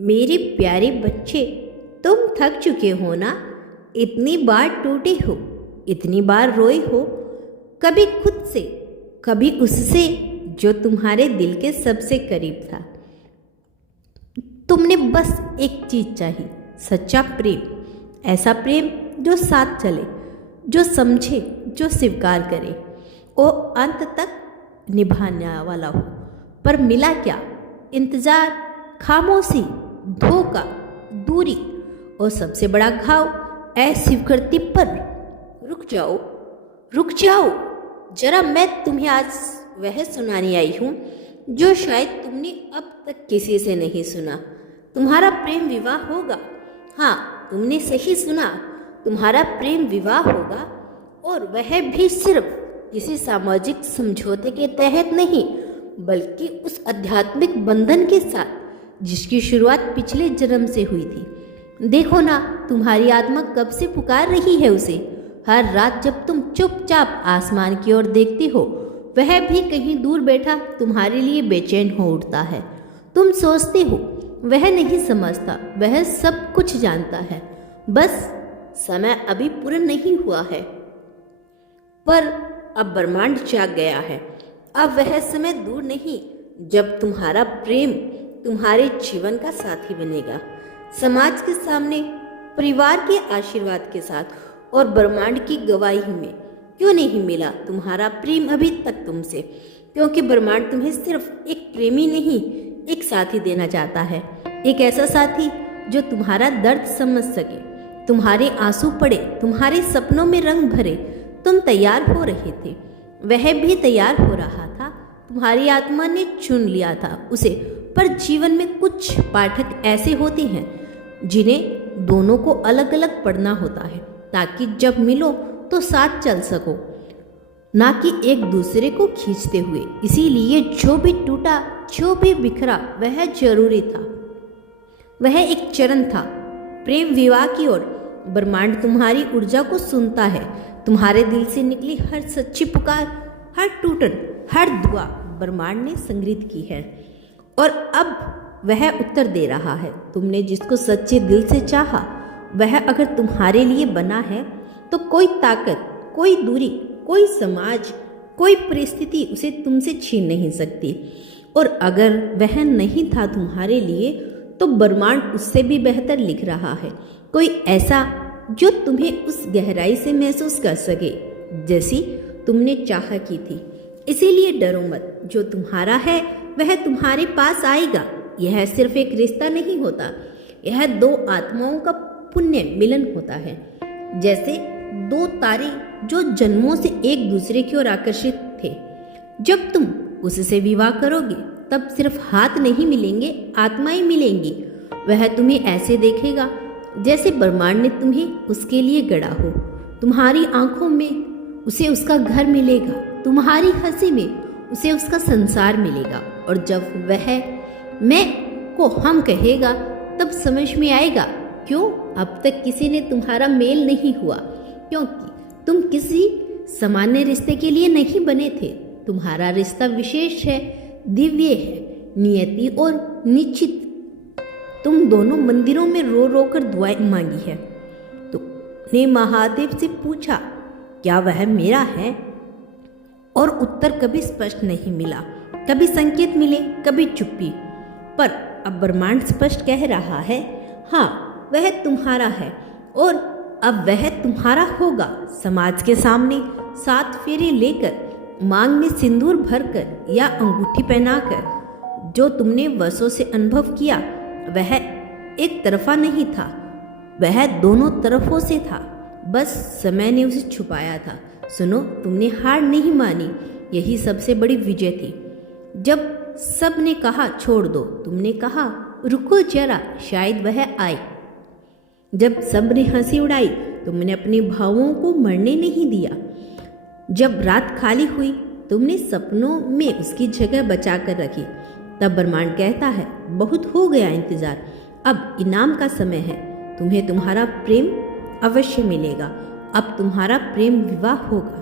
मेरे प्यारे बच्चे, तुम थक चुके हो ना। इतनी बार टूटे हो, इतनी बार रोए हो, कभी खुद से, कभी उससे जो तुम्हारे दिल के सबसे करीब था। तुमने बस एक चीज चाही, सच्चा प्रेम। ऐसा प्रेम जो साथ चले, जो समझे, जो स्वीकार करे और अंत तक निभाने वाला हो। पर मिला क्या? इंतजार, खामोशी, धोखा, दूरी और सबसे बड़ा घाव, अस्वीकृति पर। रुक जाओ, रुक जाओ जरा, मैं तुम्हें आज वह सुनाने आई हूँ जो शायद तुमने अब तक किसी से नहीं सुना। तुम्हारा प्रेम विवाह होगा। हाँ, तुमने सही सुना, तुम्हारा प्रेम विवाह होगा, और वह भी सिर्फ किसी सामाजिक समझौते के तहत नहीं, बल्कि उस आध्यात्मिक बंधन के साथ जिसकी शुरुआत पिछले जन्म से हुई थी। देखो ना, तुम्हारी आत्मा कब से पुकार रही है उसे। हर रात जब तुम चुपचाप आसमान की ओर देखती हो, वह भी कहीं दूर बैठा तुम्हारे लिए बेचैन हो उठता है। तुम सोचते हो वह नहीं समझता, वह सब कुछ जानता है, बस समय अभी पूरा नहीं हुआ है। पर अब ब्रह्मांड जाग गया है। अब वह समय दूर नहीं जब तुम्हारा प्रेम तुम्हारे जीवन का साथी बनेगा। समाज के सामने, परिवार के आशीर्वाद के साथ और ब्रह्मांड की गवाही में। क्यों नहीं मिला तुम्हारा प्रेम अभी तक तुमसे? क्योंकि ब्रह्मांड तुम्हें सिर्फ एक प्रेमी नहीं, एक साथी देना चाहता है। एक ऐसा साथी जो तुम्हारा दर्द समझ सके, तुम्हारे आंसू पड़े, तुम्हारे सपनों में रंग भरे। तुम तैयार हो रहे थे, वह भी तैयार हो रहा था। तुम्हारी आत्मा ने चुन लिया था उसे। पर जीवन में कुछ पाठक ऐसे होते हैं जिन्हें दोनों को अलग अलग पढ़ना होता है, ताकि जब मिलो तो साथ चल सको, ना कि एक दूसरे को खींचते हुए। इसीलिए जो भी टूटा, जो भी बिखरा, वह जरूरी था। वह एक चरण था प्रेम विवाह की ओर। ब्रह्मांड तुम्हारी ऊर्जा को सुनता है। तुम्हारे दिल से निकली हर सच्ची पुकार, हर टूटन, हर दुआ ब्रह्मांड ने संग्रहित की है, और अब वह उत्तर दे रहा है। तुमने जिसको सच्चे दिल से चाहा, वह अगर तुम्हारे लिए बना है, तो कोई ताकत, कोई दूरी, कोई समाज, कोई परिस्थिति उसे तुमसे छीन नहीं सकती। और अगर वह नहीं था तुम्हारे लिए, तो ब्रह्मांड उससे भी बेहतर लिख रहा है। कोई ऐसा जो तुम्हें उस गहराई से महसूस कर सके जैसी तुमने चाह की थी। इसीलिए डरो मत, जो तुम्हारा है वह तुम्हारे पास आएगा। यह सिर्फ एक रिश्ता नहीं होता, यह दो आत्माओं का पुण्य मिलन होता है। जैसे दो तारे जो जन्मों से एक दूसरे की ओर आकर्षित थे। जब तुम उससे विवाह करोगे, तब सिर्फ हाथ नहीं मिलेंगे, आत्माएं मिलेंगी। वह तुम्हें ऐसे देखेगा जैसे ब्रह्मांड ने तुम्हें उसके लिए गढ़ा हो। तुम्हारी आंखों में उसे उसका घर मिलेगा, तुम्हारी हंसी में उसे उसका संसार मिलेगा। और जब वह मैं को हम कहेगा, तब समझ में आएगा क्यों अब तक किसी ने तुम्हारा मेल नहीं हुआ। क्योंकि तुम किसी सामान्य रिश्ते के लिए नहीं बने थे। तुम्हारा रिश्ता विशेष है, दिव्य है, नियति और निश्चित। तुम दोनों मंदिरों में रो रो कर दुआएं मांगी है। तुमने महादेव से पूछा, क्या वह मेरा है? और उत्तर कभी स्पष्ट नहीं मिला। कभी संकेत मिले, कभी चुप्पी। पर अब ब्रह्मांड स्पष्ट कह रहा है, हाँ, वह तुम्हारा है, और अब वह तुम्हारा होगा। समाज के सामने 7 फेरे लेकर, मांग में सिंदूर भरकर या अंगूठी पहनाकर। जो तुमने वर्षों से अनुभव किया, वह एक तरफा नहीं था, वह दोनों तरफों से था। बस समय ने उसे छुपाया था। सुनो, तुमने हार नहीं मानी, यही सबसे बड़ी विजय थी। जब सब ने कहा छोड़ दो, तुमने कहा रुको जरा, शायद वह आए। जब सब ने हंसी उड़ाई, तुमने अपने भावों को मरने नहीं दिया। जब रात खाली हुई, तुमने सपनों में उसकी जगह बचा कर रखी। तब ब्रह्मांड कहता है, बहुत हो गया इंतजार, अब इनाम का समय है। तुम्हें तुम्हारा प्रेम अवश्य मिलेगा। अब तुम्हारा प्रेम विवाह होगा।